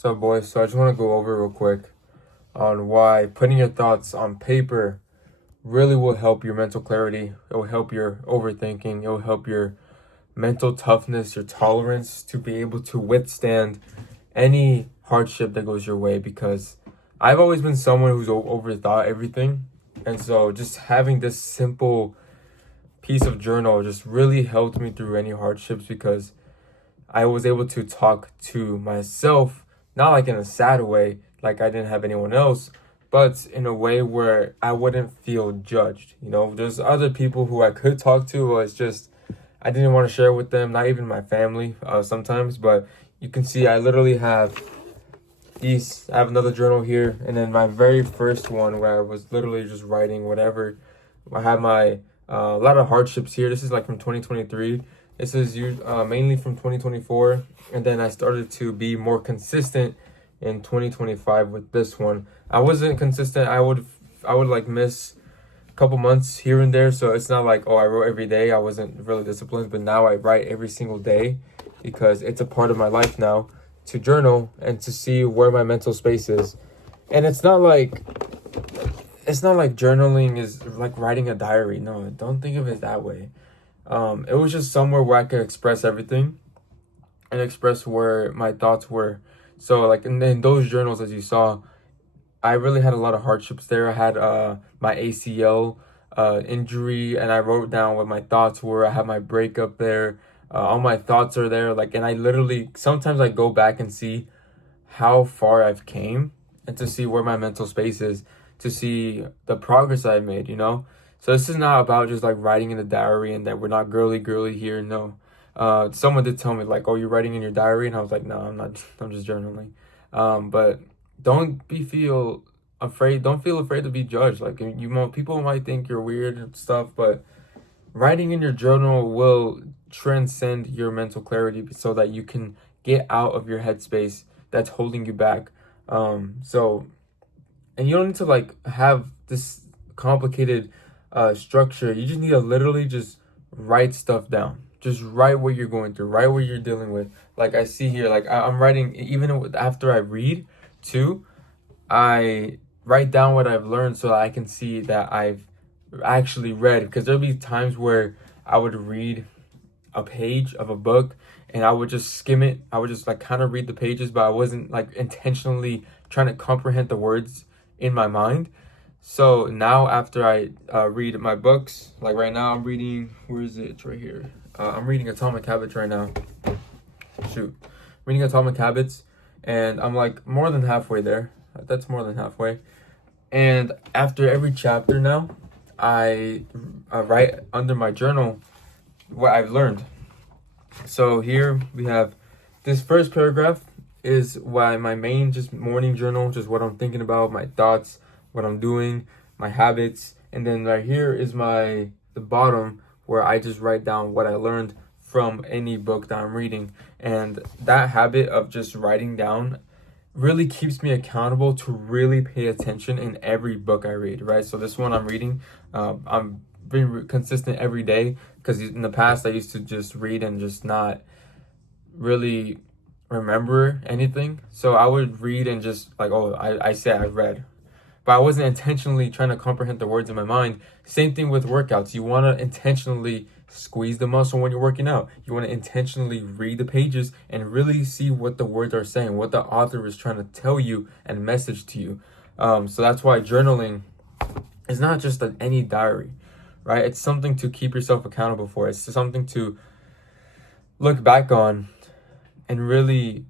So, boys, so I just want to go over real quick on why putting your thoughts on paper really will help your mental clarity. It will help your overthinking. It will help your mental toughness, your tolerance to be able to withstand any hardship that goes your way. Because I've always been someone who's overthought everything. And so just having this simple piece of journal just really helped me through any hardships because I was able to talk to myself, not like in a sad way, like I didn't have anyone else, but in a way where I wouldn't feel judged. There's other people who I could talk to, but it's just I didn't want to share with them, not even my family sometimes. But you can see I literally have these. I have another journal here, and then my very first one where I was literally just writing whatever. I have my a lot of hardships here. This is like from 2023. This is mainly from 2024, and then I started to be more consistent in 2025 with this one. I wasn't consistent. I would like miss a couple months here and there, so it's not like, oh, I wrote every day. I wasn't really disciplined, but now I write every single day because it's a part of my life now to journal and to see where my mental space is. And it's not like journaling is like writing a diary. No, don't think of it that way. It was just somewhere where I could express everything and express where my thoughts were. So like in those journals, as you saw, I really had a lot of hardships there. I had my ACL injury, and I wrote down what my thoughts were. I had my breakup there. All my thoughts are there. Like, and I literally sometimes I go back and see how far I've came, and to see where my mental space is, to see the progress I've made. So this is not about just like writing in the diary and that we're not girly here. No. Someone did tell me like, oh, you're writing in your diary, and I was like, no, I'm not. I'm just journaling. But feel afraid. Don't feel afraid to be judged. Like people might think you're weird and stuff, but writing in your journal will transcend your mental clarity so that you can get out of your headspace that's holding you back. So, and you don't need to like have this complicated structure. You just need to literally just write stuff down. Just write what you're going through, write what you're dealing with. Like I see here, like I'm writing, even after I read too, I write down what I've learned so that I can see that I've actually read. Because there'll be times where I would read a page of a book and I would just skim it. I would just like kind of read the pages, but I wasn't like intentionally trying to comprehend the words in my mind. So now after I read my books, like right now I'm reading, where is it? It's right here. I'm reading Atomic Habits right now. Reading Atomic Habits, and I'm like more than halfway there. That's more than halfway. And after every chapter now, I write under my journal what I've learned. So here we have this first paragraph is why my main just morning journal, just what I'm thinking about, my thoughts, what I'm doing, my habits. And then right here is the bottom where I just write down what I learned from any book that I'm reading. And that habit of just writing down really keeps me accountable to really pay attention in every book I read, right? So this one I'm reading, I'm being consistent every day, because in the past I used to just read and just not really remember anything. So I would read and just like, oh, I said I read, but I wasn't intentionally trying to comprehend the words in my mind. Same thing with workouts. You want to intentionally squeeze the muscle when you're working out. You want to intentionally read the pages and really see what the words are saying, what the author is trying to tell you and message to you. So that's why journaling is not just any diary, right? It's something to keep yourself accountable for. It's something to look back on and really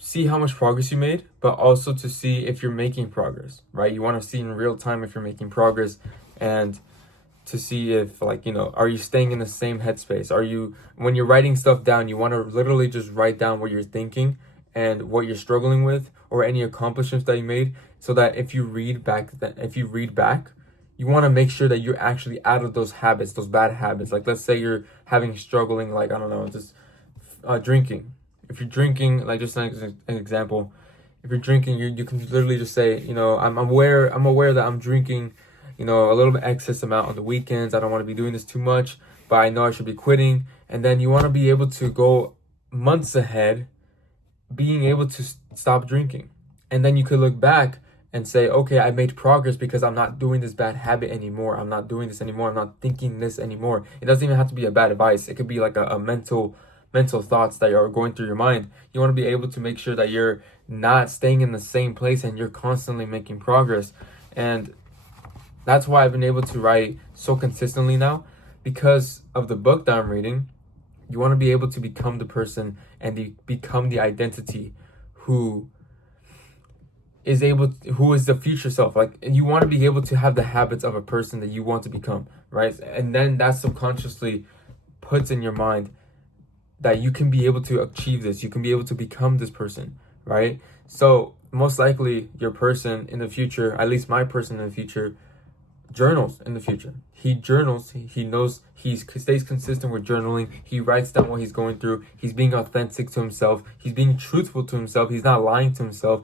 see how much progress you made, but also to see if you're making progress, right? You want to see in real time if you're making progress, and to see if are you staying in the same headspace? When you're writing stuff down, you want to literally just write down what you're thinking and what you're struggling with, or any accomplishments that you made, so that if you read back, you want to make sure that you're actually out of those habits, those bad habits. Like, let's say you're struggling, like, I don't know, just drinking. If you're drinking, like, just an example, if you're drinking, you can literally just say, I'm aware that I'm drinking, a little bit excess amount on the weekends. I don't want to be doing this too much, but I know I should be quitting. And then you want to be able to go months ahead being able to stop drinking. And then you could look back and say, okay, I made progress because I'm not doing this bad habit anymore. I'm not doing this anymore. I'm not thinking this anymore. It doesn't even have to be a bad advice. It could be like a mental thoughts that are going through your mind. You want to be able to make sure that you're not staying in the same place and you're constantly making progress. And that's why I've been able to write so consistently now, because of the book that I'm reading. You want to be able to become the person and become the identity who is the future self. Like, you want to be able to have the habits of a person that you want to become, right? And then that subconsciously puts in your mind that you can be able to achieve this. You can be able to become this person, right? So most likely your person in the future, at least my person in the future, journals in the future. He journals. He knows, he stays consistent with journaling. He writes down what he's going through. He's being authentic to himself. He's being truthful to himself. He's not lying to himself,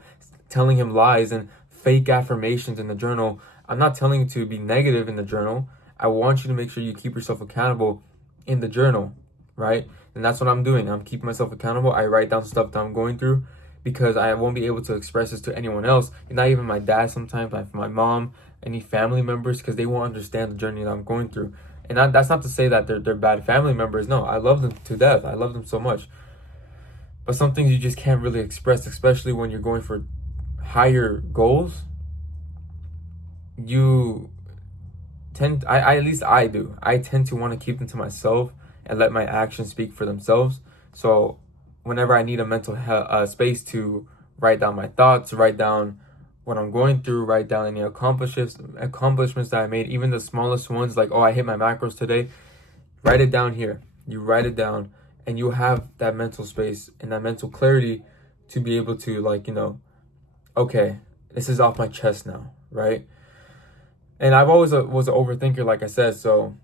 telling him lies and fake affirmations in the journal. I'm not telling you to be negative in the journal. I want you to make sure you keep yourself accountable in the journal, right? And that's what I'm doing. I'm keeping myself accountable. I write down stuff that I'm going through because I won't be able to express this to anyone else. Not even my dad sometimes, like my mom, any family members, because they won't understand the journey that I'm going through. And that's not to say that they're bad family members. No, I love them to death. I love them so much. But some things you just can't really express, especially when you're going for higher goals. You tend, at least I do. I tend to want to keep them to myself and let my actions speak for themselves. So whenever I need a mental space to write down my thoughts, write down what I'm going through, write down any accomplishments that I made, even the smallest ones, like, oh, I hit my macros today, write it down here. You write it down and you have that mental space and that mental clarity to be able to, like, okay, this is off my chest now, right? And I've always was an overthinker, like I said, so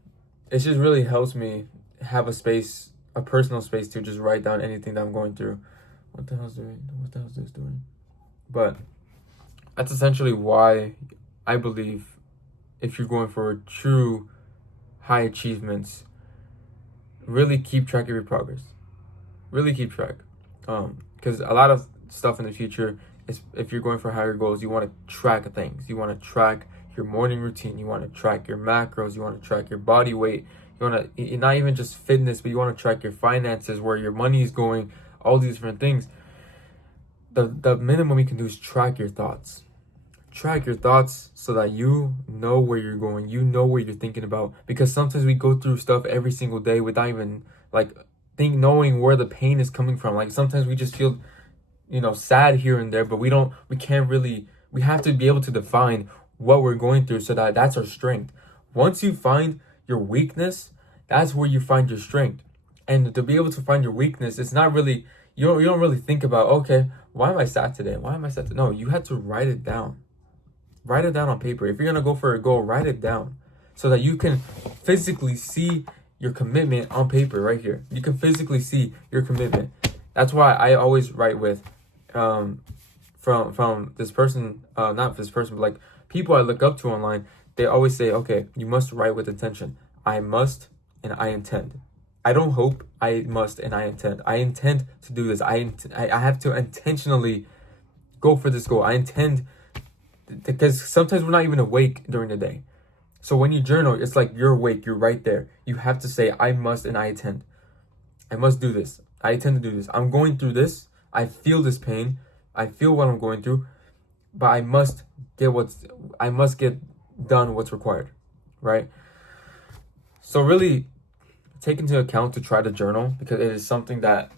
it just really helps me have a space, a personal space to just write down anything that I'm going through. What the hell is this doing? But that's essentially why I believe if you're going for true high achievements, really keep track of your progress. Really keep track. Because a lot of stuff in the future is, if you're going for higher goals, you want to track things. You want to track your morning routine. You want to track your macros. You want to track your body weight. You want to, not even just fitness, but you want to track your finances, where your money is going, all these different things. The minimum you can do is track your thoughts. Track your thoughts so that you know where you're going. You know what you're thinking about. Because sometimes we go through stuff every single day without even, like, knowing where the pain is coming from. Like, sometimes we just feel, sad here and there, but we can't really, we have to be able to define what we're going through so that that's our strength. Once you find your weakness, that's where you find your strength. And to be able to find your weakness, it's not really, you don't really think about, okay, why am I sad today? No, you have to write it down. Write it down on paper. If you're going to go for a goal, write it down so that you can physically see your commitment on paper right here. You can physically see your commitment. That's why I always write with, from this person, not this person, but like people I look up to online. They always say, okay, you must write with intention. I must and I intend. I don't hope, I must and I intend. I intend to do this. I have to intentionally go for this goal. I intend, because sometimes we're not even awake during the day. So when you journal, it's like you're awake, you're right there. You have to say, I must and I intend. I must do this. I intend to do this. I'm going through this. I feel this pain. I feel what I'm going through. But I must get done what's required, right? So really take into account to try to journal, because it is something that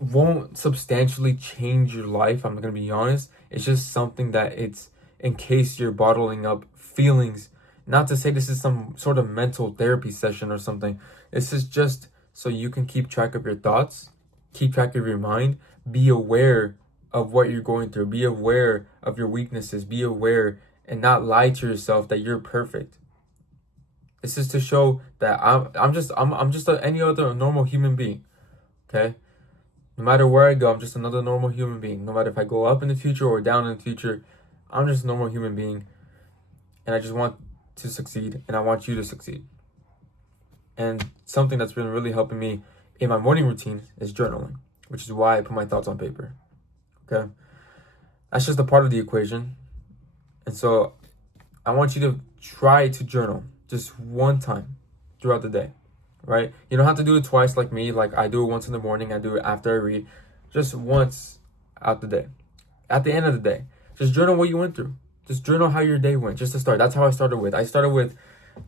won't substantially change your life. I'm going to be honest. It's just something that it's in case you're bottling up feelings. Not to say this is some sort of mental therapy session or something. This is just so you can keep track of your thoughts, keep track of your mind, be aware of what you're going through, be aware of your weaknesses, be aware, and not lie to yourself that you're perfect. This is to show that I'm just any other normal human being. Okay? No matter where I go, I'm just another normal human being. No matter if I go up in the future or down in the future, I'm just a normal human being. And I just want to succeed, and I want you to succeed. And something that's been really helping me in my morning routine is journaling, which is why I put my thoughts on paper. Okay, that's just a part of the equation. And so I want you to try to journal just one time throughout the day, right? You don't have to do it twice like me. Like I do it once in the morning, I do it after I read. Just once out the day. At the end of the day, just journal what you went through. Just journal how your day went, just to start. That's how I started with. I started with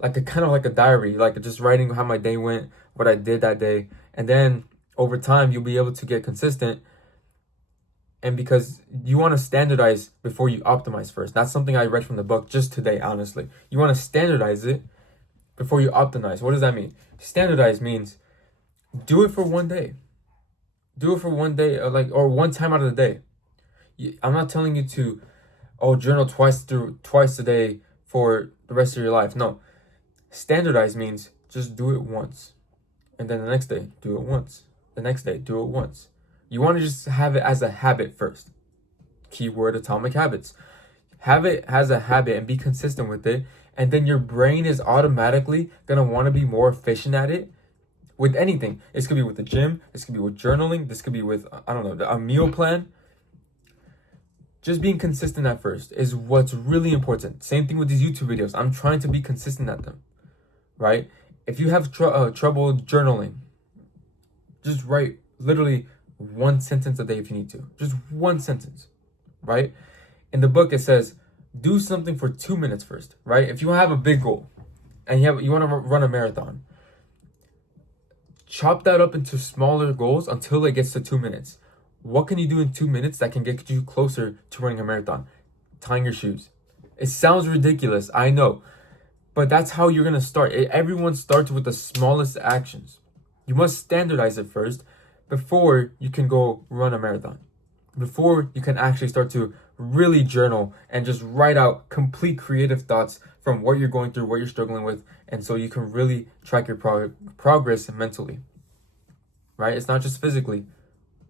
like a kind of like a diary, like just writing how my day went, what I did that day. And then over time, you'll be able to get consistent. And because you want to standardize before you optimize first. That's something I read from the book just today, honestly. You want to standardize it before you optimize. What does that mean? Standardize means do it for one day. Do it for one day, or one time out of the day. I'm not telling you to, journal twice a day for the rest of your life. No, standardize means just do it once, and then the next day do it once. The next day do it once. You want to just have it as a habit first. Keyword Atomic Habits. Have it as a habit and be consistent with it, and then your brain is automatically gonna want to be more efficient at it. With anything, this could be with the gym, this could be with journaling, this could be with a meal plan. Just being consistent at first is what's really important. Same thing with these YouTube videos. I'm trying to be consistent at them, right? If you have trouble journaling, just write literally one sentence a day if you need to. Just one sentence, right? In the book, it says, do something for 2 minutes first, right? If you have a big goal and you want to run a marathon, chop that up into smaller goals until it gets to 2 minutes. What can you do in 2 minutes that can get you closer to running a marathon? Tying your shoes. It sounds ridiculous, I know. But that's how you're going to start. Everyone starts with the smallest actions. You must standardize it first before you can go run a marathon. Before you can actually start to really journal and just write out complete creative thoughts from what you're going through, what you're struggling with, and so you can really track your progress mentally, right? It's not just physically.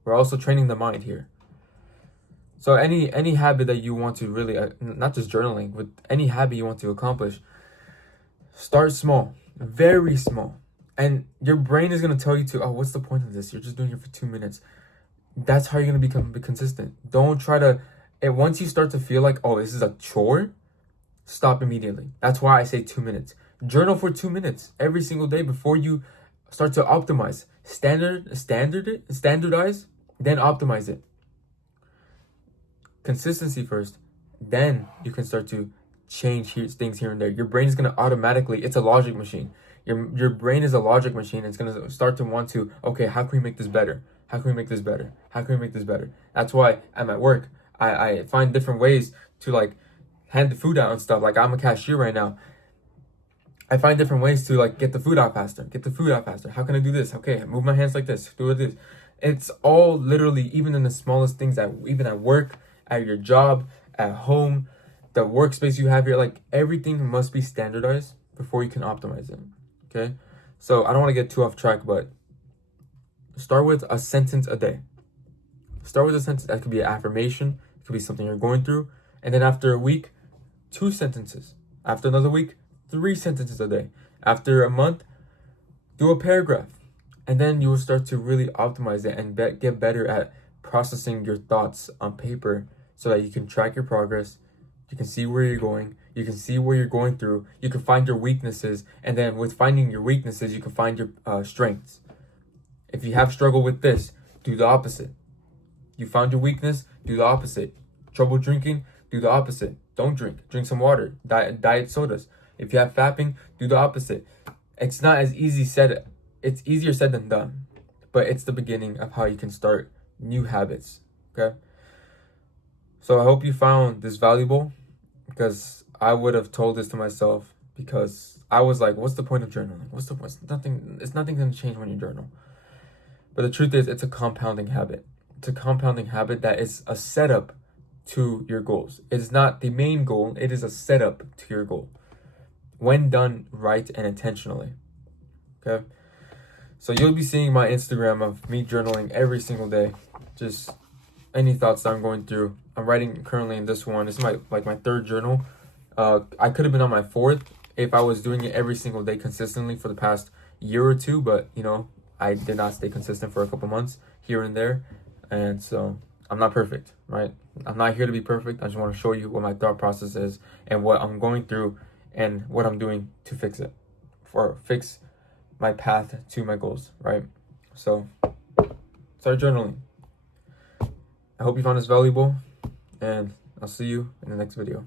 We're also training the mind here. So any habit that you want to really, not just journaling, with any habit you want to accomplish, start small, very small. And your brain is going to tell you what's the point of this? You're just doing it for 2 minutes. That's how you're going to become consistent. Don't try to, and once you start to feel like, this is a chore, stop immediately. That's why I say 2 minutes. Journal for 2 minutes every single day before you start to optimize. Standardize, then optimize it. Consistency first, then you can start to change things here and there. Your brain is going to automatically, it's a logic machine. Your brain is a logic machine. It's going to start to want to, how can we make this better? How can we make this better? How can we make this better? That's why I'm at work. I find different ways to hand the food out and stuff. Like I'm a cashier right now. I find different ways to get the food out faster. How can I do this? Okay, move my hands like this. Do this. It's all literally, even in the smallest things, even at work, at your job, at home, the workspace you have here. Everything must be standardized before you can optimize it. Okay, so I don't want to get too off track, but start with a sentence a day. Start with a sentence. That could be an affirmation. It could be something you're going through. And then after a week, 2 sentences. After another week, 3 sentences a day. After a month, do a paragraph. And then you will start to really optimize it and get better at processing your thoughts on paper so that you can track your progress. You can see where you're going. You can see where you're going through. You can find your weaknesses. And then with finding your weaknesses, you can find your strengths. If you have struggle with this, do the opposite. You found your weakness, do the opposite. Trouble drinking, do the opposite. Don't drink. Drink some water. Diet sodas. If you have fapping, do the opposite. It's not as easy said. It's easier said than done. But it's the beginning of how you can start new habits. Okay? So I hope you found this valuable, because I would have told this to myself, because I was like, what's the point of journaling? It's nothing going to change when you journal. But the truth is, it's a compounding habit. It's a compounding habit that is a setup to your goals. It is not the main goal. It is a setup to your goal when done right and intentionally. Okay? So you'll be seeing my Instagram of me journaling every single day. Just any thoughts that I'm going through. I'm writing currently in this one. This is my 3rd journal. I could have been on my 4th if I was doing it every single day consistently for the past year or 2, but I did not stay consistent for a couple months here and there. And so I'm not perfect, right? I'm not here to be perfect. I just want to show you what my thought process is and what I'm going through and what I'm doing to fix it, or fix my path to my goals, right? So start journaling. I hope you found this valuable, and I'll see you in the next video.